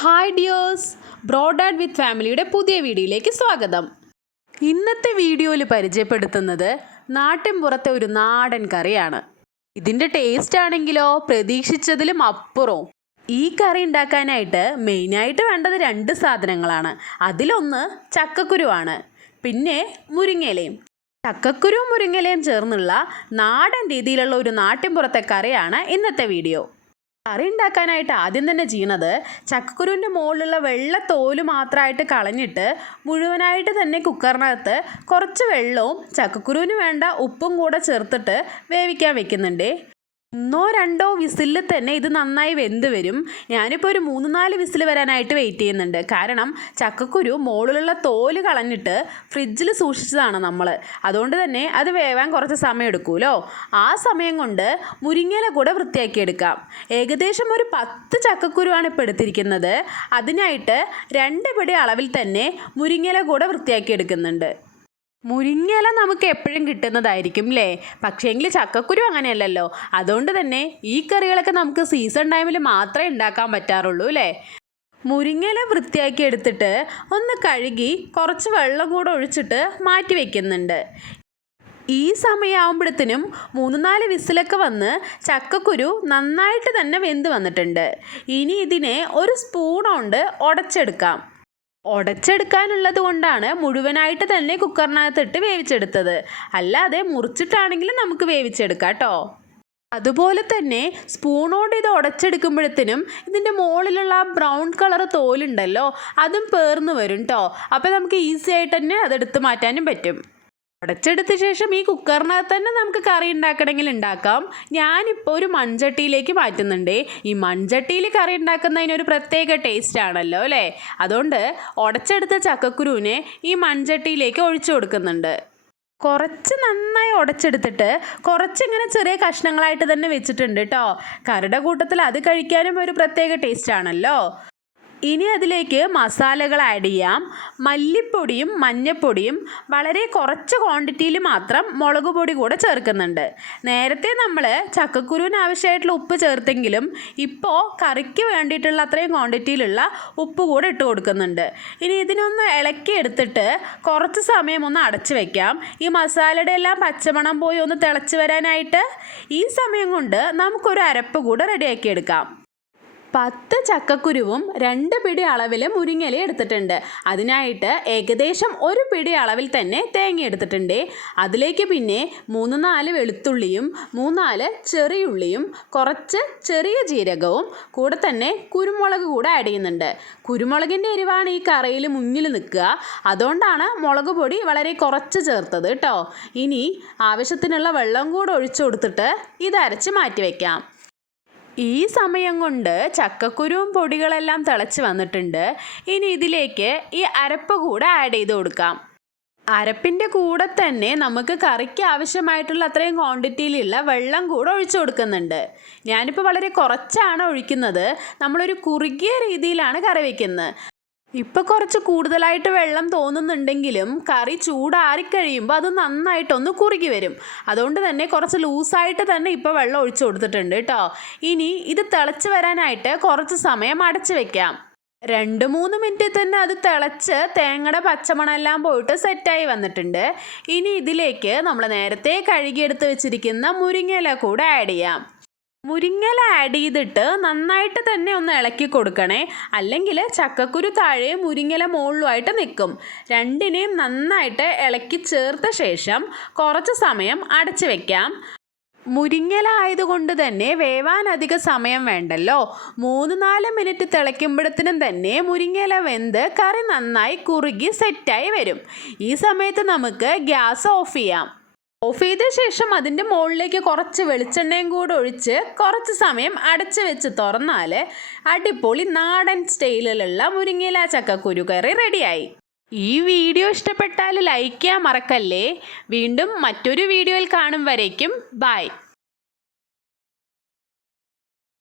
Hi dears ബ്രോഡാഡ് വിത്ത് ഫാമിലിയുടെ പുതിയ വീഡിയോയിലേക്ക് സ്വാഗതം. ഇന്നത്തെ വീഡിയോയിൽ പരിചയപ്പെടുത്തുന്നത് നാട്ടിൻപുറത്തെ ഒരു നാടൻ കറിയാണ്. ഇതിന്റെ ടേസ്റ്റ് ആണെങ്കിലോ പ്രതീക്ഷിച്ചതിലും അപ്പുറവും ഈ കറി ഉണ്ടാക്കാനായിട്ട് മെയിനായിട്ട് വേണ്ടത് രണ്ട് സാധനങ്ങളാണ്. അതിലൊന്ന് ചക്കക്കുരുവാണ് പിന്നെ മുരിങ്ങയിലയും. ചക്കക്കുരുവും മുരിങ്ങയിലയും ചേർന്നുള്ള നാടൻ രീതിയിലുള്ള ഒരു നാട്ടിൻപുറത്തെ കറിയാണ് ഇന്നത്തെ വീഡിയോ. കറി ഉണ്ടാക്കാനായിട്ട് ആദ്യം തന്നെ ചെയ്യണത് ചക്കക്കുരുവിന്റെ മുകളിലുള്ള വെള്ള തോൽ മാത്രമായിട്ട് കളഞ്ഞിട്ട് മുഴുവനായിട്ട് തന്നെ കുക്കറിനകത്ത് കുറച്ച് വെള്ളവും ചക്കക്കുരുവിന് വേണ്ട ഉപ്പും കൂടെ ചേർത്തിട്ട് വേവിക്കാൻ വെക്കുന്നുണ്ട്. ഒന്നോ രണ്ടോ വിസിലിൽ തന്നെ ഇത് നന്നായി വെന്ത് വരും. ഞാനിപ്പോൾ ഒരു മൂന്ന് നാല് വിസിൽ വരാനായിട്ട് വെയിറ്റ് ചെയ്യുന്നുണ്ട്. കാരണം ചക്കക്കുരു മുകളിലുള്ള തോൽ കളഞ്ഞിട്ട് ഫ്രിഡ്ജിൽ സൂക്ഷിച്ചതാണ് നമ്മൾ അതുകൊണ്ട് തന്നെ അത് വേവാൻ കുറച്ച് സമയം എടുക്കുമല്ലോ ആ സമയം കൊണ്ട് മുരിങ്ങയില കൂടെ വൃത്തിയാക്കി എടുക്കാം. ഏകദേശം ഒരു പത്ത് ചക്കക്കുരുവാണ് ഇപ്പോൾ എടുത്തിരിക്കുന്നത്. അതിനായിട്ട് രണ്ട് പിടി അളവിൽ തന്നെ മുരിങ്ങയില കൂടെ വൃത്തിയാക്കി എടുക്കുന്നുണ്ട്. മുരിങ്ങയില നമുക്ക് എപ്പോഴും കിട്ടുന്നതായിരിക്കും അല്ലേ പക്ഷേങ്കിൽ ചക്കക്കുരു അങ്ങനെയല്ലല്ലോ. അതുകൊണ്ട് തന്നെ ഈ കറികളൊക്കെ നമുക്ക് സീസൺ ടൈമിൽ മാത്രമേ ഉണ്ടാക്കാൻ പറ്റാറുള്ളൂ അല്ലേ മുരിങ്ങയില വൃത്തിയാക്കി എടുത്തിട്ട് ഒന്ന് കഴുകി കുറച്ച് വെള്ളം കൂടെ ഒഴിച്ചിട്ട് മാറ്റി വയ്ക്കുന്നുണ്ട് ഈ സമയമാകുമ്പോഴത്തേനും മൂന്ന് നാല് വിസിലൊക്കെ വന്ന് ചക്കക്കുരു നന്നായിട്ട് തന്നെ വെന്ത് വന്നിട്ടുണ്ട്. ഇനി ഇതിനെ ഒരു സ്പൂൺ കൊണ്ട് ഉടച്ചെടുക്കാം ഉടച്ചെടുക്കാനുള്ളത് കൊണ്ടാണ് മുഴുവനായിട്ട് തന്നെ കുക്കറിനകത്തിട്ട് വേവിച്ചെടുത്തത്. അല്ലാതെ മുറിച്ചിട്ടാണെങ്കിലും നമുക്ക് വേവിച്ചെടുക്കാം കേട്ടോ. അതുപോലെ തന്നെ സ്പൂണോട് ഇത് ഉടച്ചെടുക്കുമ്പോഴത്തേനും ഇതിന്റെ മുകളിലുള്ള ആ ബ്രൗൺ കളർ തോലുണ്ടല്ലോ അതും പേർന്ന് വരും കേട്ടോ അപ്പോൾ നമുക്ക് ഈസി ആയിട്ട് തന്നെ അതെടുത്ത് മാറ്റാനും പറ്റും. ഉടച്ചെടുത്ത ശേഷം ഈ കുക്കറിനകത്ത് തന്നെ നമുക്ക് കറി ഉണ്ടാക്കണമെങ്കിൽ ഉണ്ടാക്കാം. ഞാനിപ്പോൾ ഒരു മൺചട്ടിയിലേക്ക് മാറ്റുന്നുണ്ട്. ഈ മൺചട്ടിയിൽ കറി ഉണ്ടാക്കുന്നതിന് ഒരു പ്രത്യേക ടേസ്റ്റ് ആണല്ലോ അല്ലേ? അതുകൊണ്ട് ഉടച്ചെടുത്ത ചക്കക്കുരുവിനെ ഈ മൺചട്ടിയിലേക്ക് ഒഴിച്ചു കൊടുക്കുന്നുണ്ട്. കുറച്ച് നന്നായി ഉടച്ചെടുത്തിട്ട് കുറച്ചിങ്ങനെ ചെറിയ കഷ്ണങ്ങളായിട്ട് തന്നെ വെച്ചിട്ടുണ്ട് കേട്ടോ കറിയുടെ കൂട്ടത്തിൽ അത് കഴിക്കാനും ഒരു പ്രത്യേക ടേസ്റ്റ് ആണല്ലോ. ഇനി അതിലേക്ക് മസാലകൾ ആഡ് ചെയ്യാം. മല്ലിപ്പൊടിയും മഞ്ഞൾപ്പൊടിയും വളരെ കുറച്ച് ക്വാണ്ടിറ്റിയിൽ മാത്രം മുളക് പൊടി കൂടെ ചേർക്കുന്നുണ്ട്. നേരത്തെ നമ്മൾ ചക്കക്കുരുവിന് ആവശ്യമായിട്ടുള്ള ഉപ്പ് ചേർത്തെങ്കിലും ഇപ്പോൾ കറിക്ക് വേണ്ടിയിട്ടുള്ള അത്രയും ക്വാണ്ടിറ്റിയിലുള്ള ഉപ്പ് കൂടെ ഇട്ട് കൊടുക്കുന്നുണ്ട്. ഇനി ഇതിനൊന്ന് ഇളക്കി എടുത്തിട്ട് കുറച്ച് സമയം ഒന്ന് അടച്ചു വെക്കാം. ഈ മസാലയുടെ എല്ലാം പച്ചമണം പോയി ഒന്ന് തിളച്ച് വരാനായിട്ട് ഈ സമയം കൊണ്ട് നമുക്കൊരു അരപ്പ് കൂടെ റെഡിയാക്കി എടുക്കാം. പത്ത് ചക്കക്കുരുവും രണ്ട് പിടി അളവിൽ മുരിങ്ങയില എടുത്തിട്ടുണ്ട്. അതിനായിട്ട് ഏകദേശം ഒരു പിടി അളവിൽ തന്നെ തേങ്ങ എടുത്തിട്ടുണ്ട്. അതിലേക്ക് പിന്നെ മൂന്ന് നാല് വെളുത്തുള്ളിയും മൂന്നാൽ ചെറിയുള്ളിയും കുറച്ച് ചെറിയ ജീരകവും കൂടെ തന്നെ കുരുമുളക് കൂടെ ആഡ് ചെയ്യുന്നുണ്ട്. കുരുമുളകിന്റെ എരിവാണ് ഈ കറിയിൽ മുന്നിൽ നിൽക്കുക. അതുകൊണ്ടാണ് മുളക് പൊടി വളരെ കുറച്ച് ചേർത്തത് കേട്ടോ. ഇനി ആവശ്യത്തിനുള്ള വെള്ളം കൂടെ ഒഴിച്ചു കൊടുത്തിട്ട് ഇത് അരച്ച് മാറ്റി വയ്ക്കാം ഈ സമയം കൊണ്ട് ചക്കക്കുരുവും പൊടികളെല്ലാം തിളച്ച് വന്നിട്ടുണ്ട്. ഇനി ഇതിലേക്ക് ഈ അരപ്പ് കൂടെ ആഡ് ചെയ്ത് കൊടുക്കാം. അരപ്പിന്റെ കൂടെ തന്നെ നമുക്ക് കറിക്ക് ആവശ്യമായിട്ടുള്ള അത്രയും ക്വാണ്ടിറ്റിയിലുള്ള വെള്ളം കൂടെ ഒഴിച്ചു കൊടുക്കുന്നുണ്ട്. ഞാനിപ്പോൾ വളരെ കുറച്ചാണ് ഒഴിക്കുന്നത്. നമ്മളൊരു കുറുകിയ രീതിയിലാണ് കറി വയ്ക്കുന്നത് ഇപ്പം കുറച്ച് കൂടുതലായിട്ട് വെള്ളം തോന്നുന്നുണ്ടെങ്കിലും കറി ചൂടാറിക്കഴിയുമ്പോൾ അത് നന്നായിട്ടൊന്ന് കുറുകി വരും. അതുകൊണ്ട് തന്നെ കുറച്ച് ലൂസായിട്ട് തന്നെ ഇപ്പോൾ വെള്ളം ഒഴിച്ചു കൊടുത്തിട്ടുണ്ട് കേട്ടോ. ഇനി ഇത് തിളച്ച് വരാനായിട്ട് കുറച്ച് സമയം അടച്ചു വെക്കാം. രണ്ട് മൂന്ന് മിനിറ്റിൽ തന്നെ അത് തിളച്ച് തേങ്ങയുടെ പച്ചമണമെല്ലാം പോയിട്ട് സെറ്റായി വന്നിട്ടുണ്ട്. ഇനി ഇതിലേക്ക് നമ്മൾ നേരത്തെ കഴുകിയെടുത്ത് വെച്ചിരിക്കുന്ന മുരിങ്ങയില കൂടെ ആഡ് ചെയ്യാം. മുരിങ്ങല ആഡ് ചെയ്തിട്ട് നന്നായിട്ട് തന്നെ ഒന്ന് ഇളക്കി കൊടുക്കണേ. അല്ലെങ്കിൽ ചക്കക്കുരു താഴെ മുരിങ്ങല മുകളിലുമായിട്ട് നിൽക്കും. രണ്ടിനെയും നന്നായിട്ട് ഇളക്കി ചേർത്ത ശേഷം കുറച്ച് സമയം അടച്ചു വെക്കാം. മുരിങ്ങല ആയതുകൊണ്ട് തന്നെ വേവാൻ സമയം വേണ്ടല്ലോ. മൂന്ന് നാല് മിനിറ്റ് തിളയ്ക്കുമ്പോഴത്തേനും തന്നെ മുരിങ്ങല വെന്ത് കറി നന്നായി കുറുകി സെറ്റായി വരും. ഈ സമയത്ത് നമുക്ക് ഗ്യാസ് ഓഫ് ചെയ്യാം. ഓഫ് ചെയ്ത ശേഷം അതിന്റെ മുകളിലേക്ക് കുറച്ച് വെളിച്ചെണ്ണയും കൂടെ ഒഴിച്ച് കുറച്ച് സമയം അടച്ച് വെച്ച് തുറന്നാൽ അടിപൊളി നാടൻ സ്റ്റൈലിലുള്ള മുരിങ്ങയില ചക്കക്കുരു കറി റെഡിയായി. ഈ വീഡിയോ ഇഷ്ടപ്പെട്ടാൽ ലൈക്ക് ചെയ്യാൻ മറക്കല്ലേ? വീണ്ടും മറ്റൊരു വീഡിയോയിൽ കാണും വരേക്കും. ബൈ